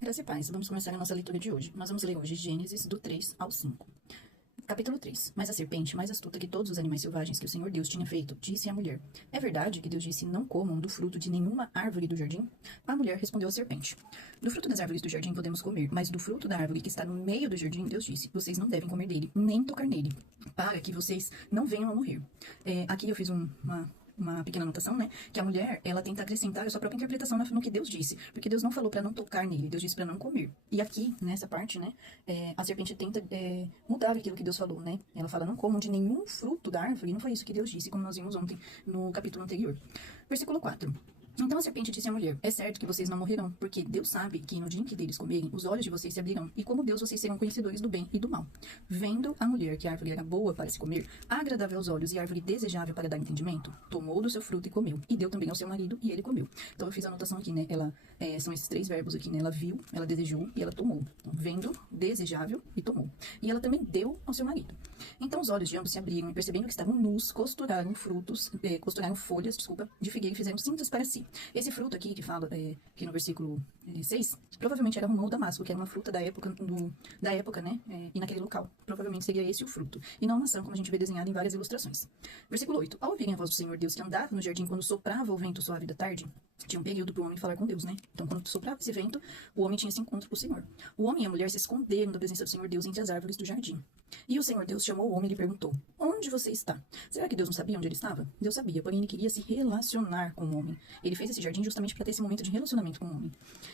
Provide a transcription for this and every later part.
Graças e paz, vamos começar a nossa leitura de hoje. Nós vamos ler hoje Gênesis do 3 ao 5. Capítulo 3. Mas a serpente, mais astuta que todos os animais selvagens que o Senhor Deus tinha feito, disse à mulher: É verdade que Deus disse, não comam do fruto de nenhuma árvore do jardim? A mulher respondeu à serpente: Do fruto das árvores do jardim podemos comer, mas do fruto da árvore que está no meio do jardim, Deus disse, vocês não devem comer dele, nem tocar nele, para que vocês não venham a morrer. Aqui eu fiz uma pequena anotação, né? Que a mulher, ela tenta acrescentar a sua própria interpretação no que Deus disse. Porque Deus não falou para não tocar nele, Deus disse para não comer. E aqui, nessa parte, né? A serpente tenta mudar aquilo que Deus falou, né? Ela fala, não comam de nenhum fruto da árvore. E não foi isso que Deus disse, como nós vimos ontem no capítulo anterior. Versículo 4. Então a serpente disse à mulher: É certo que vocês não morrerão, porque Deus sabe que no dia em que deles comerem, os olhos de vocês se abrirão, e como Deus vocês serão conhecedores do bem e do mal. Vendo a mulher que a árvore era boa para se comer, agradável aos olhos e árvore desejável para dar entendimento, tomou do seu fruto e comeu, e deu também ao seu marido, e ele comeu. Então eu fiz a anotação aqui, né? São esses três verbos aqui, né? Ela viu, ela desejou e ela tomou. Então, vendo, desejável e tomou. E ela também deu ao seu marido. Então os olhos de ambos se abriram, e percebendo que estavam nus, costuraram folhas, de figueira e fizeram cintas para si. Esse fruto aqui, que fala aqui no versículo 6, provavelmente era romão ou damasco, que era uma fruta da época, né? E naquele local. Provavelmente seria esse o fruto. E não a maçã, como a gente vê desenhado em várias ilustrações. Versículo 8. Ao ouvirem a voz do Senhor Deus que andava no jardim quando soprava o vento suave da tarde, tinha um período para o homem falar com Deus, né? Então, quando soprava esse vento, o homem tinha esse encontro com o Senhor. O homem e a mulher se esconderam da presença do Senhor Deus entre as árvores do jardim. E o Senhor Deus chamou o homem e lhe perguntou: Onde você está? Será que Deus não sabia onde ele estava? Deus sabia, porém ele queria se relacionar com o homem. Ele fez esse jardim justamente para ter esse momento de relacionamento com o homem.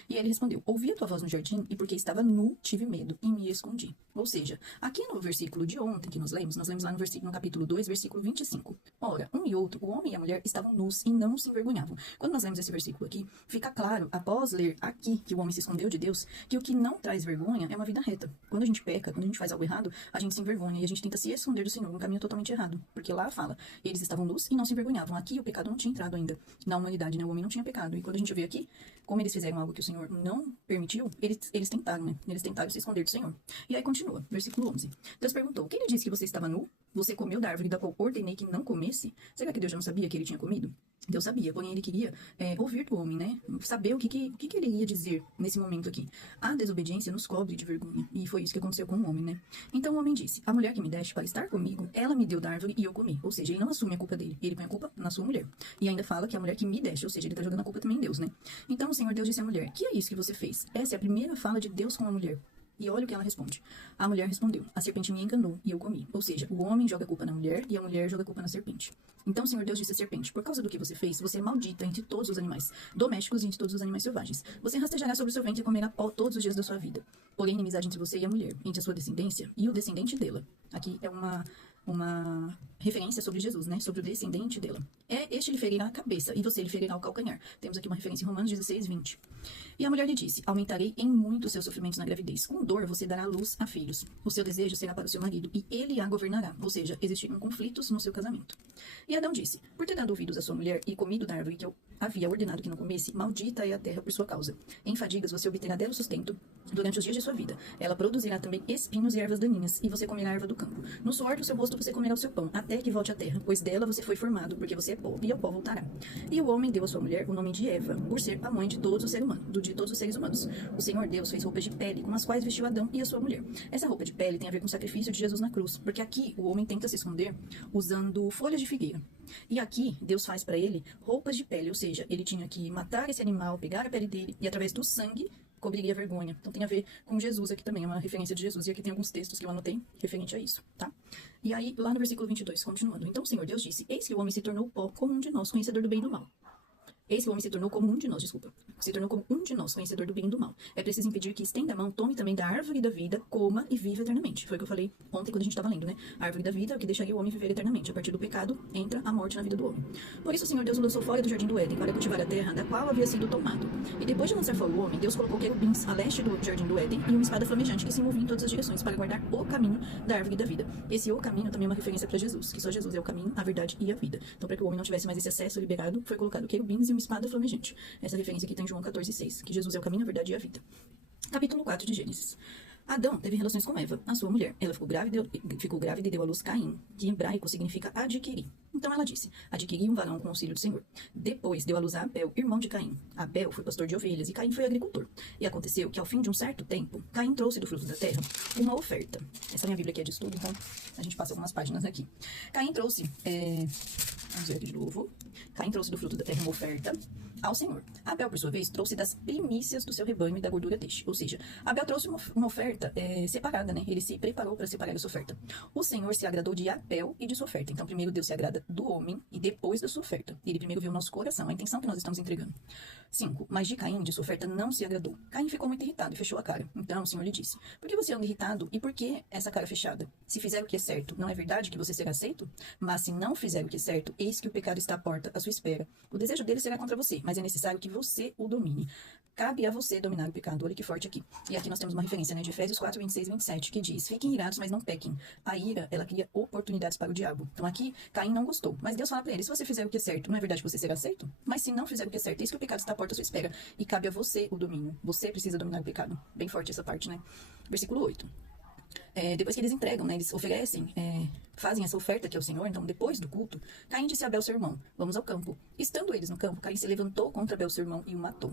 E ele respondeu: Ouvi a tua voz no jardim, e porque estava nu, tive medo, e me escondi. Ou seja, aqui no versículo de ontem que nós lemos lá no capítulo 2, versículo 25. Ora, um e outro, o homem e a mulher, estavam nus e não se envergonhavam. Quando nós lemos esse versículo aqui, fica claro, após ler aqui que o homem se escondeu de Deus, que o que não traz vergonha é uma vida reta. Quando a gente peca, quando a gente faz algo errado, a gente se envergonha e a gente tenta se esconder do Senhor, um caminho totalmente errado. Porque lá fala, eles estavam nus e não se envergonhavam. Aqui o pecado não tinha entrado ainda na humanidade, né? O homem não tinha pecado. E quando a gente vê aqui, como eles fizeram algo que o Senhor não permitiu, eles tentaram, né? Eles tentaram se esconder do Senhor. E aí continua, versículo 11. Deus perguntou: Quem lhe disse que você estava nu? Você comeu da árvore da qual ordenei que não comesse? Será que Deus já não sabia que ele tinha comido? Deus sabia, porém ele queria ouvir do homem, né? Saber o que ele ia dizer nesse momento aqui. A desobediência nos cobre de vergonha. E foi isso que aconteceu com o homem, né? Então o homem disse: A mulher que me deste para estar comigo, ela me deu da árvore e eu comi. Ou seja, ele não assume a culpa dele. Ele põe a culpa na sua mulher. E ainda fala que a mulher que me deste, ou seja, ele está jogando a culpa também em Deus, né? Então o Senhor Deus disse à mulher: Que é isso que você fez? Essa é a primeira fala de Deus com a mulher. E olha o que ela responde. A mulher respondeu: A serpente me enganou e eu comi. Ou seja, o homem joga a culpa na mulher e a mulher joga a culpa na serpente. Então o Senhor Deus disse à serpente: Por causa do que você fez, você é maldita entre todos os animais domésticos e entre todos os animais selvagens. Você rastejará sobre o seu ventre e comerá pó todos os dias da sua vida. Porém, inimizade entre você e a mulher, entre a sua descendência e o descendente dela. Aqui é uma referência sobre Jesus, né? Sobre o descendente dela. Este lhe ferirá a cabeça, e você lhe ferirá o calcanhar. Temos aqui uma referência em Romanos 16, 20. E a mulher lhe disse: Aumentarei em muito os seus sofrimentos na gravidez. Com dor você dará luz a filhos. O seu desejo será para o seu marido, e ele a governará. Ou seja, existirão conflitos no seu casamento. E Adão disse: Por ter dado ouvidos à sua mulher e comido da árvore que eu havia ordenado que não comesse, maldita é a terra por sua causa. Em fadigas você obterá dela o sustento durante os dias de sua vida. Ela produzirá também espinhos e ervas daninhas, e você comerá a erva do campo. No suor do seu rosto você comerá o seu pão, até que volte à terra, pois dela você foi formado, porque você é pó, e ao pó voltará. E o homem deu à sua mulher o nome de Eva, por ser a mãe de todos os seres humanos. O Senhor Deus fez roupas de pele, com as quais vestiu Adão e a sua mulher. Essa roupa de pele tem a ver com o sacrifício de Jesus na cruz, porque aqui o homem tenta se esconder usando folhas de figueira. E aqui Deus faz para ele roupas de pele, ou seja, ele tinha que matar esse animal, pegar a pele dele e através do sangue cobriria a vergonha. Então tem a ver com Jesus aqui também, é uma referência de Jesus. E aqui tem alguns textos que eu anotei referente a isso, tá? E aí, lá no versículo 22, continuando. Então o Senhor Deus disse: Eis que o homem se tornou pó como um de nós, conhecedor do bem e do mal. Eis que o homem se tornou como um de nós, Se tornou como um de nós, conhecedor do bem e do mal. É preciso impedir que estenda a mão, tome também da árvore da vida, coma e viva eternamente. Foi o que eu falei ontem quando a gente estava lendo, né? A árvore da vida é o que deixaria o homem viver eternamente. A partir do pecado, entra a morte na vida do homem. Por isso o Senhor Deus o lançou fora do jardim do Éden, para cultivar a terra, da qual havia sido tomado. E depois de lançar fora o homem, Deus colocou querubins a leste do jardim do Éden e uma espada flamejante que se movia em todas as direções para guardar o caminho da árvore da vida. Esse o caminho também é uma referência para Jesus, que só Jesus é o caminho, a verdade e a vida. Então, para que o homem não tivesse mais esse acesso liberado, foi colocado querubins e uma espada flamejante. Essa referência aqui está em João 14,6, que Jesus é o caminho, a verdade e a vida. Capítulo 4 de Gênesis. Adão teve relações com Eva, a sua mulher. Ela ficou grávida e deu à luz Caim, que em hebraico significa adquirir. Então ela disse: adquiri um varão com o auxílio do Senhor. Depois deu à luz a Abel, irmão de Caim. Abel foi pastor de ovelhas e Caim foi agricultor. E aconteceu que, ao fim de um certo tempo, Caim trouxe do fruto da terra uma oferta. Essa minha Bíblia aqui é de estudo, então a gente passa algumas páginas aqui. Caim trouxe, vamos ver aqui de novo. Caim trouxe do fruto da terra uma oferta ao Senhor. Abel, por sua vez, trouxe das primícias do seu rebanho e da gordura deste. Ou seja, Abel trouxe uma oferta separada, né? Ele se preparou para separar essa oferta. O Senhor se agradou de Abel e de sua oferta. Então, primeiro Deus se agrada do homem e depois da sua oferta. Ele primeiro viu o nosso coração, a intenção que nós estamos entregando. 5. Mas de Caim, de sua oferta, não se agradou. Caim ficou muito irritado e fechou a cara. Então o Senhor lhe disse: por que você anda irritado e por que essa cara fechada? Se fizer o que é certo, não é verdade que você será aceito? Mas se não fizer o que é certo, eis que o pecado está à porta, à sua espera. O desejo dele será contra você, mas é necessário que você o domine. Cabe a você dominar o pecado. Olha que forte aqui. E aqui nós temos uma referência, né, de Efésios 4, 26 e 27, que diz: fiquem irados, mas não pequem. A ira, ela cria oportunidades para o diabo. Então aqui, Caim não gostou. Mas Deus fala para ele: se você fizer o que é certo, não é verdade que você será aceito? Mas se não fizer o que é certo, eis que o pecado está à porta à sua espera. E cabe a você o domínio. Você precisa dominar o pecado. Bem forte essa parte, né? Versículo 8. Depois que eles entregam, né, eles oferecem, fazem essa oferta aqui ao Senhor. Então, depois do culto, Caim disse a Abel, seu irmão: vamos ao campo. Estando eles no campo, Caim se levantou contra Abel, seu irmão, e o matou.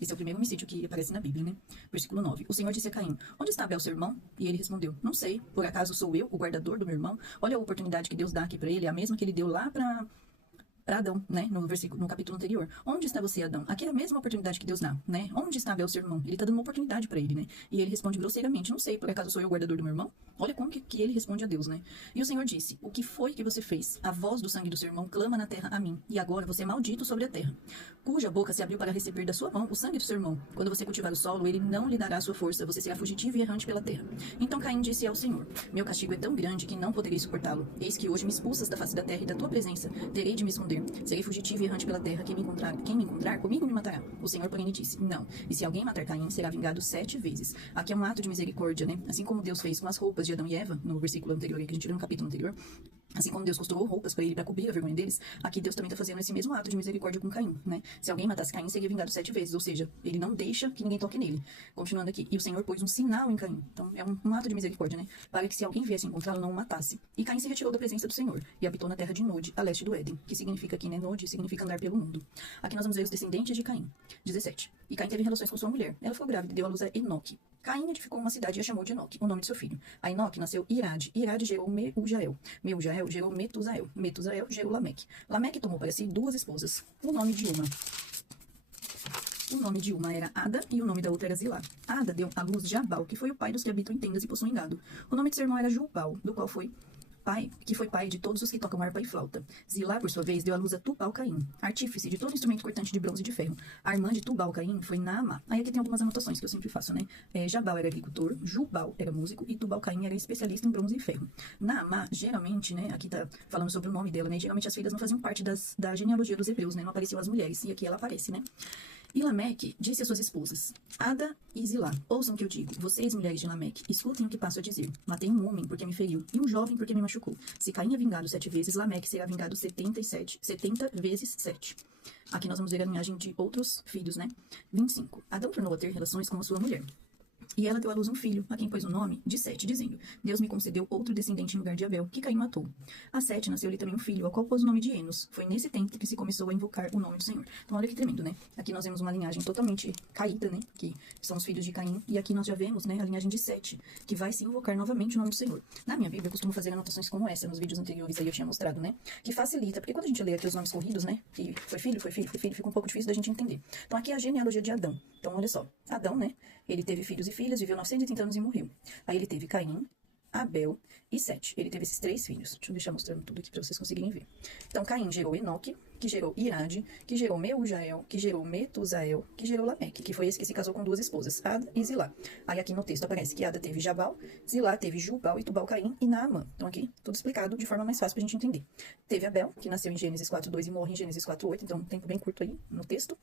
Esse é o primeiro homicídio que aparece na Bíblia, né? Versículo 9. O Senhor disse a Caim: onde está Abel, seu irmão? E ele respondeu: não sei. Por acaso sou eu o guardador do meu irmão? Olha a oportunidade que Deus dá aqui para ele, a mesma que ele deu lá para Adão, né, no capítulo anterior. Onde está você, Adão? Aqui é a mesma oportunidade que Deus dá, né? Onde está Abel, seu irmão? Ele está dando uma oportunidade para ele, né? E ele responde grosseiramente: não sei, por acaso sou eu o guardador do meu irmão? Olha como que ele responde a Deus, né? E o Senhor disse: o que foi que você fez? A voz do sangue do seu irmão clama na terra a mim, e agora você é maldito sobre a terra, cuja boca se abriu para receber da sua mão o sangue do seu irmão. Quando você cultivar o solo, ele não lhe dará a sua força, você será fugitivo e errante pela terra. Então Caim disse ao Senhor: meu castigo é tão grande que não poderei suportá-lo. Eis que hoje me expulsas da face da terra e da tua presença terei de me esconder. Serei fugitivo e errante pela terra. Quem me encontrar, comigo me matará. O Senhor, porém, lhe disse: não. E se alguém matar Caim, será vingado 7 vezes. Aqui é um ato de misericórdia, né? Assim como Deus fez com as roupas de Adão e Eva, no versículo anterior, que a gente viu no capítulo anterior. Assim como Deus costurou roupas para ele, para cobrir a vergonha deles, aqui Deus também está fazendo esse mesmo ato de misericórdia com Caim, né? Se alguém matasse Caim, seria vingado 7 vezes, ou seja, ele não deixa que ninguém toque nele. Continuando aqui, e o Senhor pôs um sinal em Caim. Então é um ato de misericórdia, né? Para que se alguém viesse encontrá-lo, não o matasse. E Caim se retirou da presença do Senhor e habitou na terra de Nod, a leste do Éden, que significa aqui, né? Nod significa andar pelo mundo. Aqui nós vamos ver os descendentes de Caim. 17. E Caim teve relações com sua mulher. Ela ficou grávida e deu à luz a Enoque. Caim edificou uma cidade e a chamou de Enoque, o nome de seu filho. A Enoque nasceu Irade. Irade gerou Meujael. Meujael gerou Metusael. Metusael gerou Lameque. Lameque tomou para si 2 esposas. O nome de uma era Ada e o nome da outra era Zilá. Ada deu à luz Jabal, que foi o pai dos que habitam em tendas e possuem gado. O nome de seu irmão era Jubal, do qual foi pai de todos os que tocam harpa e flauta. Zilá, por sua vez, deu à luz a Tubal-Caim, artífice de todo instrumento cortante de bronze e de ferro. A irmã de Tubal-Caim foi Naamá. Aí aqui tem algumas anotações que eu sempre faço, né? Jabal era agricultor, Jubal era músico e Tubal-Caim era especialista em bronze e ferro. Naamá, geralmente, né? Aqui tá falando sobre o nome dela, né? Geralmente as filhas não faziam parte da genealogia dos hebreus, né? Não apareciam as mulheres, e aqui ela aparece, né? E Lameque disse às suas esposas, Ada e Zilá: ouçam o que eu digo, vocês, mulheres de Lameque, escutem o que passo a dizer. Matei um homem porque me feriu, e um jovem porque me machucou. Se Caim é vingado 7 vezes, Lameque será vingado 70 vezes 7. Aqui nós vamos ver a linhagem de outros filhos, né? 25. Adão tornou a ter relações com a sua mulher. E ela deu à luz um filho, a quem pôs o nome de Sete, dizendo: Deus me concedeu outro descendente em lugar de Abel, que Caim matou. A Sete nasceu-lhe também um filho, ao qual pôs o nome de Enos. Foi nesse tempo que se começou a invocar o nome do Senhor. Então olha que tremendo, né? Aqui nós vemos uma linhagem totalmente caída, né? Que são os filhos de Caim. E aqui nós já vemos, né, a linhagem de Sete, que vai se invocar novamente o nome do Senhor. Na minha Bíblia eu costumo fazer anotações como essa, nos vídeos anteriores aí eu tinha mostrado, né? Que facilita, porque quando a gente lê aqui os nomes corridos, né? Que foi filho, fica um pouco difícil da gente entender. Então aqui é a genealogia de Adão. Então olha só, Adão, né? Ele teve filhos e filhas, viveu 930 anos e morreu. Aí ele teve Caim, Abel e Sete. Ele teve esses 3 filhos. Deixa eu deixar mostrando tudo aqui para vocês conseguirem ver. Então, Caim gerou Enoque, que gerou Irade, que gerou Meujael, que gerou Metusael, que gerou Lameque, que foi esse que se casou com 2 esposas, Ada e Zilá. Aí aqui no texto aparece que Ada teve Jabal, Zilá teve Jubal e Tubal-Caim e Naamã. Então aqui tudo explicado de forma mais fácil pra gente entender. Teve Abel, que nasceu em Gênesis 4:2 e morre em Gênesis 4:8, então um tempo bem curto aí no texto.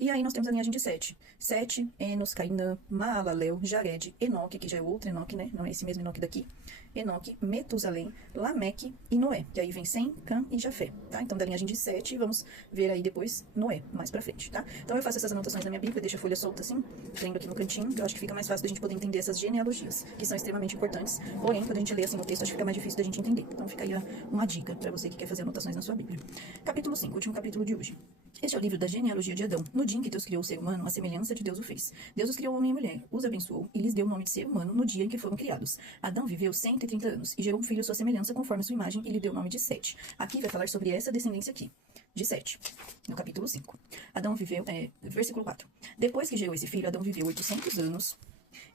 E aí nós temos a linhagem de Sete. Sete, Enos, Cainã, Maalalel, Jared, Enoque, que já é outro Enoque, né? Não é esse mesmo Enoque daqui. Enoque, Metusalém, Lameque e Noé. Que aí vem Sem, Cã e Jafé, tá? Então da linhagem de Sete e vamos ver aí depois Noé, mais pra frente, tá? Então eu faço essas anotações na minha Bíblia, deixo a folha solta assim, lendo aqui no cantinho, que eu acho que fica mais fácil da gente poder entender essas genealogias, que são extremamente importantes, porém, quando a gente lê assim o texto, acho que fica mais difícil da gente entender. Então fica aí uma dica pra você que quer fazer anotações na sua Bíblia. Capítulo 5, último capítulo de hoje. Este é o livro da genealogia de Adão. No dia em que Deus criou o ser humano, a semelhança de Deus o fez. Deus os criou homem e mulher, os abençoou e lhes deu o nome de ser humano no dia em que foram criados. Adão viveu 130 anos e gerou um filho à sua semelhança conforme a sua imagem e lhe deu o nome de Sete. Aqui vai falar sobre essa descendência aqui, de Sete, no capítulo 5. Adão viveu, versículo 4. Depois que gerou esse filho, Adão viveu 800 anos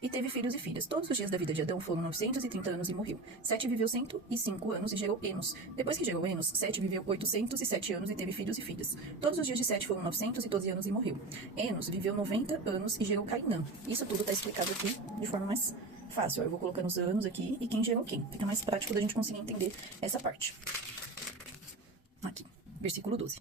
e teve filhos e filhas. Todos os dias da vida de Adão foram 930 anos e morreu. Sete viveu 105 anos e gerou Enos. Depois que gerou Enos, Sete viveu 807 anos e teve filhos e filhas. Todos os dias de Sete foram 912 anos e morreu. Enos viveu 90 anos e gerou Cainã. Isso tudo está explicado aqui de forma mais fácil. Eu vou colocando os anos aqui e quem gerou quem. Fica mais prático da gente conseguir entender essa parte. Aqui, versículo 12.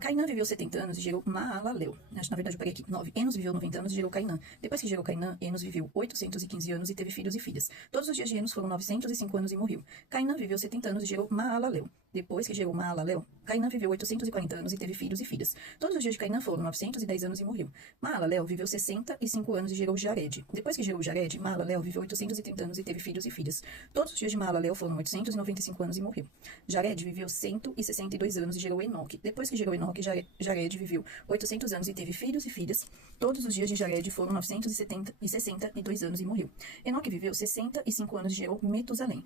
Cainã viveu 70 anos e gerou Maalalel. Na verdade, eu peguei aqui 9. Enos viveu 90 anos e gerou Cainã. Depois que gerou Cainã, Enos viveu 815 anos e teve filhos e filhas. Todos os dias de Enos foram 905 anos e morreu. Cainã viveu 70 anos e gerou Maalalel. Depois que gerou Maalalel, Cainã viveu 840 anos e teve filhos e filhas. Todos os dias de Cainã foram 910 anos e morreu. Maalalel viveu 65 anos e gerou Jared. Depois que gerou Jared, Maalalel viveu 830 anos e teve filhos e filhas. Todos os dias de Maalalel foram 895 anos e morreu. Jared viveu 162 anos e gerou Enoque. Depois que gerou Enoque, Jared viveu 800 anos e teve filhos e filhas. Todos os dias de Jared foram 962 anos e morreu. Enoque viveu 65 anos e gerou Metusalém.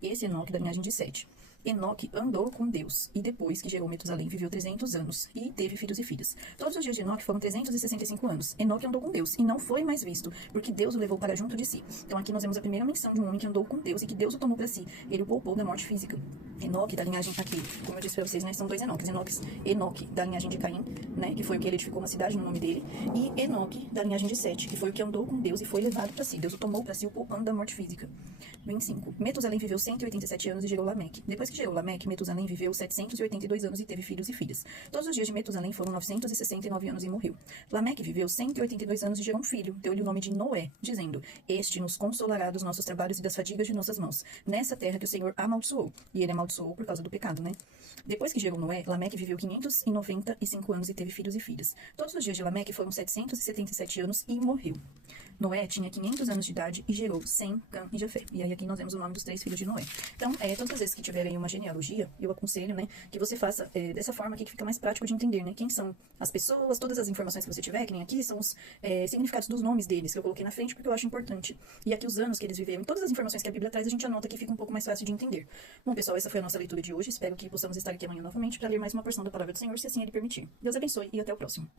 Esse Enoque da linhagem de Sete. Enoque andou com Deus, e depois que gerou Metusalém, viveu 300 anos, e teve filhos e filhas. Todos os dias de Enoque foram 365 anos. Enoque andou com Deus, e não foi mais visto, porque Deus o levou para junto de si. Então aqui nós vemos a primeira menção de um homem que andou com Deus, e que Deus o tomou para si. Ele o poupou da morte física. Enoque, da linhagem aqui, como eu disse para vocês, né, são dois Enoques. Enoque, da linhagem de Caim, né, que foi o que ele edificou uma cidade no nome dele, e Enoque, da linhagem de Sete, que foi o que andou com Deus e foi levado para si. Deus o tomou para si, o poupando da morte física. 25. Metusalém viveu 187 anos e gerou Lameque. Depois que gerou Lameque, Metusalém viveu 782 anos e teve filhos e filhas. Todos os dias de Metusalém foram 969 anos e morreu. Lameque viveu 182 anos e gerou um filho. Deu-lhe o nome de Noé, dizendo: Este nos consolará dos nossos trabalhos e das fadigas de nossas mãos, nessa terra que o Senhor amaldiçoou. E ele amaldiçoou por causa do pecado, né? Depois que gerou Noé, Lameque viveu 595 anos e teve filhos e filhas. Todos os dias de Lameque foram 777 anos e morreu. Noé tinha 500 anos de idade e gerou Sem, Cã e Jafé. E aí aqui nós vemos o nome dos 3 filhos de Noé. Então, todas as vezes que tiverem uma genealogia, eu aconselho, né, que você faça dessa forma aqui, que fica mais prático de entender, né, quem são as pessoas, todas as informações que você tiver, que nem aqui, são os significados dos nomes deles, que eu coloquei na frente porque eu acho importante. E aqui os anos que eles viveram, todas as informações que a Bíblia traz, a gente anota que fica um pouco mais fácil de entender. Bom, pessoal, essa foi a nossa leitura de hoje. Espero que possamos estar aqui amanhã novamente para ler mais uma porção da Palavra do Senhor, se assim Ele permitir. Deus abençoe e até o próximo.